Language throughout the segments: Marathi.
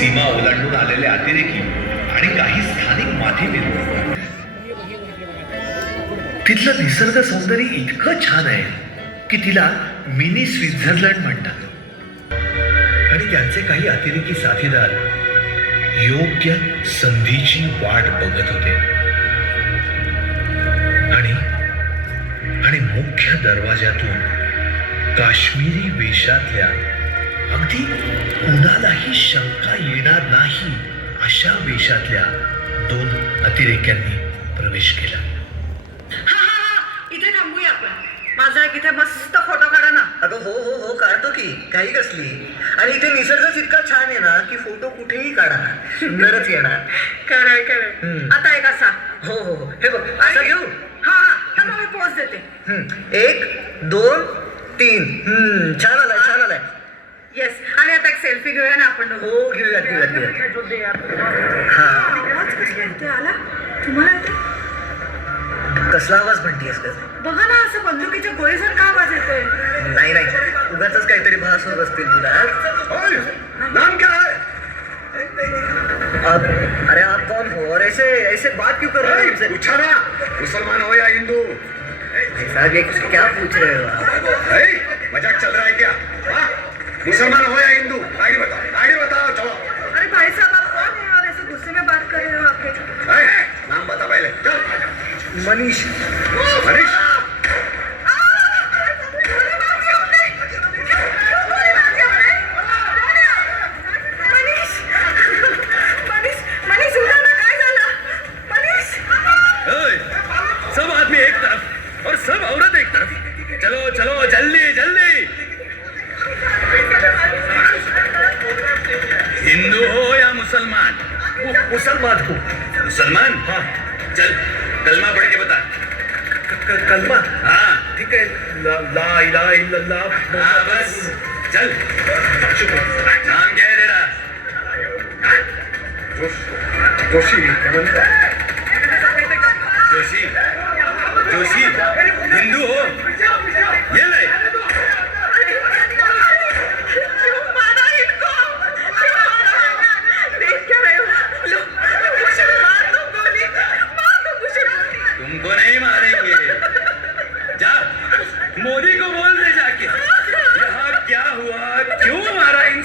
सीमा ओलांडून आलेले अतिरेकी आणि काही स्थानिक माथेफिरू. तिथलं निसर्ग सौंदर्य इतकं छान आहे की तिला मिनी स्वित्झर्लंड म्हणतात. आणि त्यांचे काही अतिरेकी साथीदार योग्य संधीची वाट बघत होते. आणि आणि मुख्य दरवाजातून काश्मीरी वेशातल्या अगदी कुणालाही शंका येणार नाही अशा वेशातल्या दोन अतिरेक्यांनी प्रवेश केला. हा हा हा इथे थांबूया आपण. माझा एक इथे मस्त फोटो काढा ना. अगं हो हो हो काढतो की काही कसली. आणि इथे निसर्गच इतका छान आहे ना की फोटो कुठेही काढा. सुंदरच येणार. खरंय खरंय. हम्म. आता एक असा. हो हो हो. हे बघ असं घेऊ. हा हा थांबा मी पोच देते. हम्म. एक दोन तीन. हम्म छान आलाय छान आलाय. येस आणि आता एक सेल्फी घेऊया ना आपण दोघं. हो घेऊयात घेऊयात घेऊयात हा. आवाज़ कसला येते आला? तुम्हाला येते कसला आवाज़ म्हणतीयस का बघा ना असं बंदुकीच्या गोळीसारखा आवाज़ येतोय. नाही नाही. उगाच काहीतरी भास होत असतील तुला नाम क्या है? आप, अरे आप कौन हो? और ऐसे ऐसे बात क्यों कर रहे हो हमसे? पूछा ना। मुसलमान हो या हिंदू? साहब ये क्या पूछ रहे हो आप? मज़ाक चल? मुसलमान हो या हिंदू आगे बताओ आगे बताओ चलो अरे भाई साहब आप कौन है? और ऐसे गुस्से में बात कर रहे हो आपके? नाम बता पहले मनीष। मनीष? मुसलमान मु- मुसलमान हो मुसलमान? हाँ। चल कलमा पढ़ के बता। क- क- कलमा? हाँ। ठीक आहे ला ला इलाहा इल्लल्लाह हाँ बस। चल। नाम क्या है तेरा? जोशी। क्या जोशी। जोशी हिंदू हो। ये ले।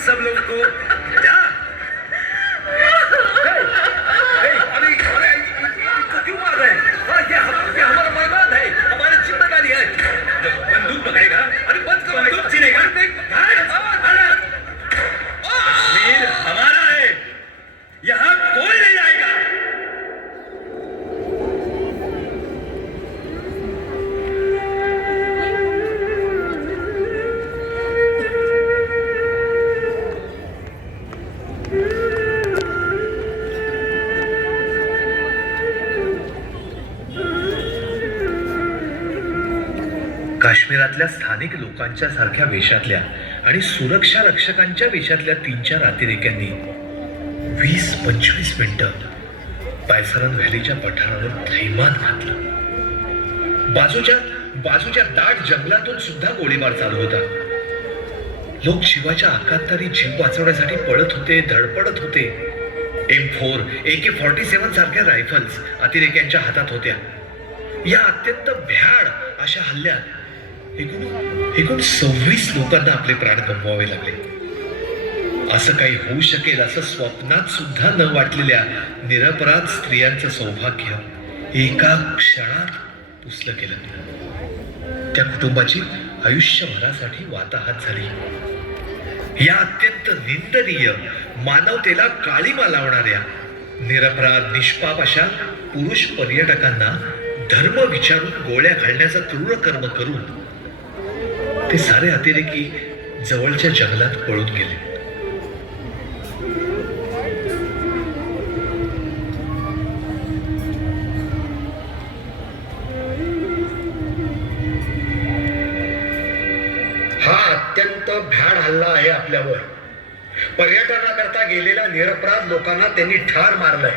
Собля... काश्मीरातल्या स्थानिक लोकांच्या सारख्या वेशातल्या आणि सुरक्षा रक्षकांच्या वेशातल्या तीन चार अतिरेक्यांनी वीस पंचवीस मिनिटं पायसरन व्हॅलीच्या पठारावर थैमान घातलं. बाजूच्या बाजूच्या दाट जंगलातून सुद्धा गोळीबार चालू होता. लोक शिवाच्या आकांतारी जीव वाचवण्यासाठी पळत होते धडपडत होते. M four A K forty seven सारख्या रायफल्स अतिरेक्यांच्या हातात होत्या. या अत्यंत भ्याड अशा हल्ल्यात एकूण एकूण सव्वीस लोकांना आपले प्राण गमवावे लागले. असं काही होऊ शकेल असं स्वप्नात सुद्धा न वाटलेल्या निरपराध स्त्रियांचं सौभाग्य एका क्षणात पुसलं गेलं. त्या कुटुंबाची आयुष्यभरासाठी वाताहात झाली. या अत्यंत निंदनीय मानवतेला काळीमा लावणाऱ्या निरपराध निष्पाप अशा पुरुष पर्यटकांना धर्म विचारून गोळ्या घालण्याचा क्रूर कर्म करून ते सारे अतिरेकी जवळच्या जंगलात पळून गेले. हा अत्यंत भ्याड हल्ला आहे आपल्यावर. पर्यटनाकरता गेलेल्या निरपराध लोकांना त्यांनी ठार मारलंय.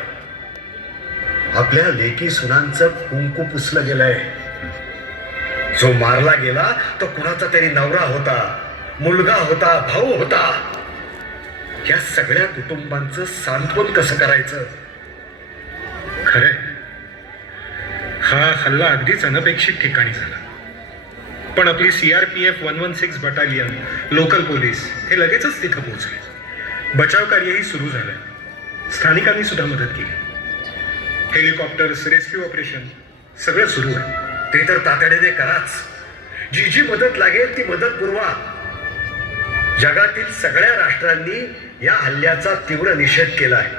आपल्या लेकी सुनांचं कुंकू पुसलं गेलंय. जो मारला गेला तो कुणाचा तरी नवरा होता मुलगा होता भाऊ होता. या सगळ्या कुटुंबांचं सांत्वन कसं करायचं? खरे हा हल्ला अगदीच अनपेक्षित ठिकाणी झाला. पण आपली CRPF one one six battalion local police हे लगेचच तिथं पोहोचले. बचाव कार्यही सुरू झालं. स्थानिकांनी सुद्धा मदत केली. हेलिकॉप्टर्स रेस्क्यू ऑपरेशन सगळं सुरू आहे ते तर तातडीने कराच. जी जी मदत लागेल ती मदत पुरवा. जगातील सगळ्या राष्ट्रांनी या हल्ल्याचा तीव्र निषेध केला आहे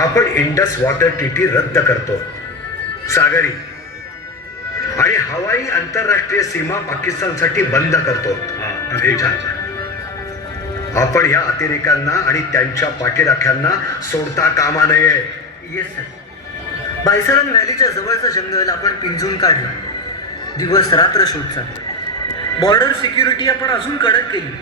आपण इंडस वॉटर ट्रीटी रद्द करतो. सागरी. आणि हवाई आंतरराष्ट्रीय सीमा पाकिस्तानसाठी बंद करतो. आपण या अतिरेकांना आणि त्यांच्या पाठीराख्यांना सोडता कामा नये. येस सर बायसरन व्हॅलीच्या जवळचं जंगल आपण पिंजून काढलं. दिवस रात्र शोध चालला. बॉर्डर सिक्युरिटी आपण अजून कडक केली.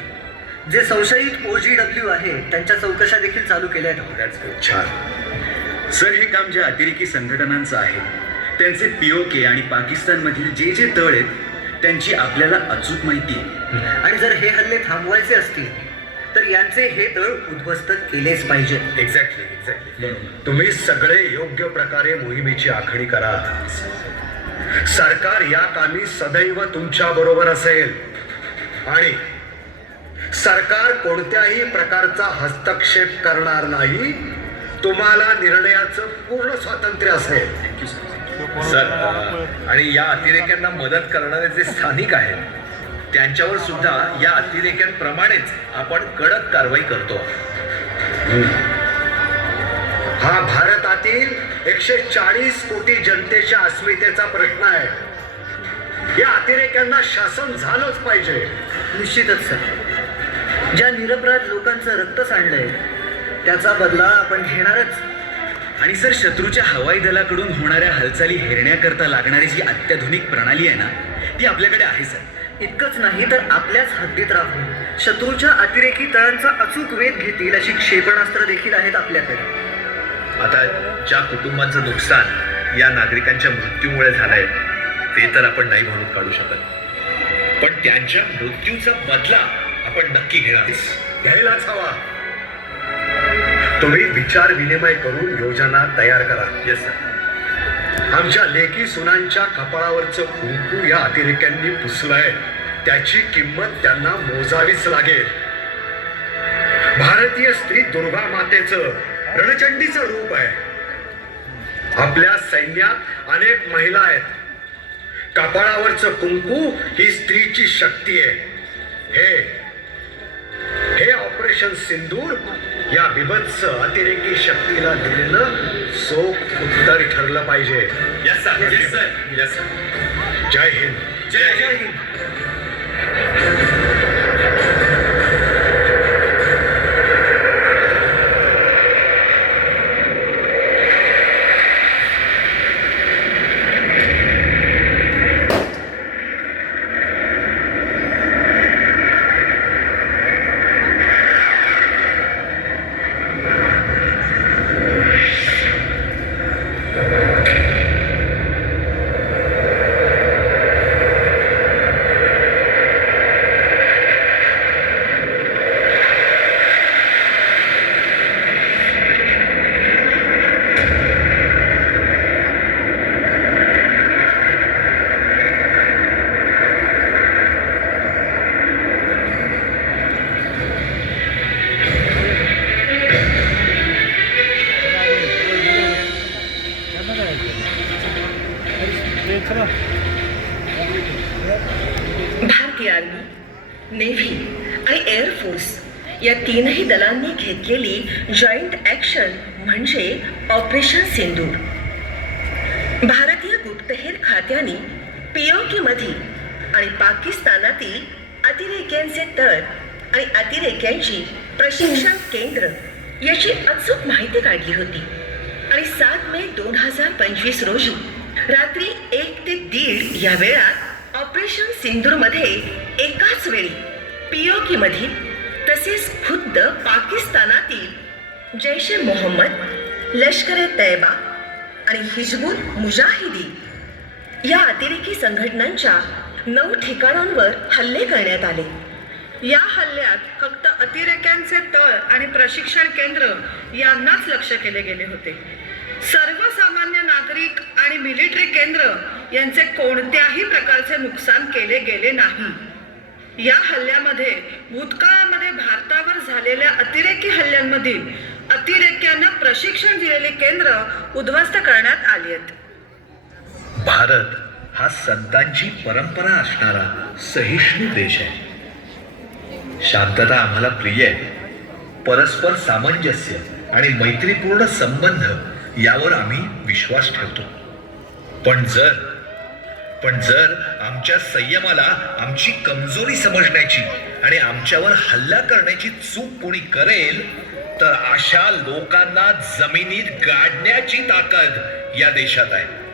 जे संशयित ओ जी डब्ल्यू आहे त्यांच्या चौकशा देखील चालू केल्या आहेत. छान. सर हे काम ज्या अतिरेकी संघटनांचं आहे त्यांचे पीओके आणि पाकिस्तानमधील जे जे तळ आहेत त्यांची आपल्याला अचूक माहिती आहे. आणि जर हे हल्ले थांबवायचे असतील तर यांचे हे तळ उद्ध्वस्त केलेच पाहिजे एक्झॅक्टली एक्झॅक्टली तुम्ही सगळे योग्य प्रकारे मोहिमेची आखणी करा. सरकार या कामी सदैव तुमच्या बरोबर असेल. आणि सरकार कोणत्याही प्रकारचा हस्तक्षेप करणार नाही तुम्हाला निर्णयाचं पूर्ण स्वातंत्र्य असेल. सर आणि या अतिरेक्यांना मदत करणारे जे स्थानिक आहेत त्यांच्यावर सुद्धा या अतिरेक्यांप्रमाणेच आपण कडक कारवाई करतो. हा भारतातील एकशे चाळीस कोटी जनतेच्या अस्मितेचा प्रश्न आहे. या अतिरेक्यांना शासन झालंच पाहिजे. निश्चितच सर. ज्या निरपराध लोकांचं रक्त सांडलंय त्याचा बदला आपण घेणारच. आणि सर शत्रूच्या हवाई दलाकडून होणाऱ्या हालचाली हेरण्याकरता लागणारी जी अत्याधुनिक प्रणाली आहे ना ती आपल्याकडे आहे सर. इतकंच नाही तर आपल्याच हद्दीत राहून शत्रूच्या अतिरेकी तळांचा अचूक वेध घेतील अशी क्षेपणास्त्र देखील आहेत आपल्याकडे. आता ज्या कुटुंबांचं नुकसान या नागरिकांच्या मृत्यूमुळे झालंय ते तर आपण नाही म्हणून काढू शकत. पण त्यांच्या मृत्यूचा बदला आपण नक्की घेणार. घ्यायलाच हवा. तुम्ही विचार विनिमय करून योजना तयार करा. येस सर आमच्या लेकी सुनांच्या कपाळावरचं कुंकू या अतिरेक्यांनी पुसलंय. त्याची किंमत त्यांना मोजावीच लागेल. भारतीय स्त्री दुर्गा मातेच रणचंडीचं रूप आहे. आपल्या सैन्यात अनेक महिला आहेत. कपाळावरचं कुंकू ही स्त्रीची शक्ती आहे. हे हे ऑपरेशन सिंदूर या बिभत्स अतिरेकी शक्तीला दिलेलं सोप उत्तर ठरलं पाहिजे. Yes sir yes sir yes sir Jai Hind. Jai Hind. Navy आणि एअरफोर्स या तीनही दलांनी घेतलेली जॉईंट ॲक्शन म्हणजे ऑपरेशन सिंदूर. भारतीय गुप्तहेर खात्याने पीओकेमध्ये आणि पाकिस्तानातील अतिरेक्यांचे तळ आणि अतिरेक्यांची प्रशिक्षण केंद्र याची अचूक माहिती काढली होती. आणि सात मे दोन हजार पंचवीस रोजी रात्री एक ते दीड या वेळात ऑपरेशन सिंदूरमध्ये एकाच वेळी पीओकी मधील तसेच खुद्द पाकिस्तानातील जैश ए मोहम्मद लष्कर ए तैबा आणि हिजबुल मुजाहिदी या अतिरेकी संघटनांच्या नऊ ठिकाणांवर हल्ले करण्यात आले. या हल्ल्यात फक्त अतिरेक्यांचे तळ आणि प्रशिक्षण केंद्र यांनाच लक्ष केले गेले होते. सर्वसामान्य नागरिक आणि मिलिटरी केंद्र यांचे कोणत्याही प्रकारचे नुकसान केले गेले नाही. या हल्ल्यामध्ये भूतकाळामध्ये भारतावर झालेल्या अतिरेकी हल्ल्यांमधील अतिरेक्यांना प्रशिक्षण दिलेली केंद्र उद्ध्वस्त करण्यात आली आहेत. भारत हा संतांची परंपरा असणारा सहिष्णू देश आहे. शांतता आम्हाला प्रिय आहे. परस्पर सामंजस्य आणि मैत्रीपूर्ण संबंध यावर आम्ही विश्वास ठेवतो. पण जर पण जर आमच्या संयमाला आमची कमजोरी समजण्याची आणि आमच्यावर हल्ला करण्याची चूक कोणी करेल तर अशा लोकांना जमिनीत गाडण्याची ताकद या देशात आहे.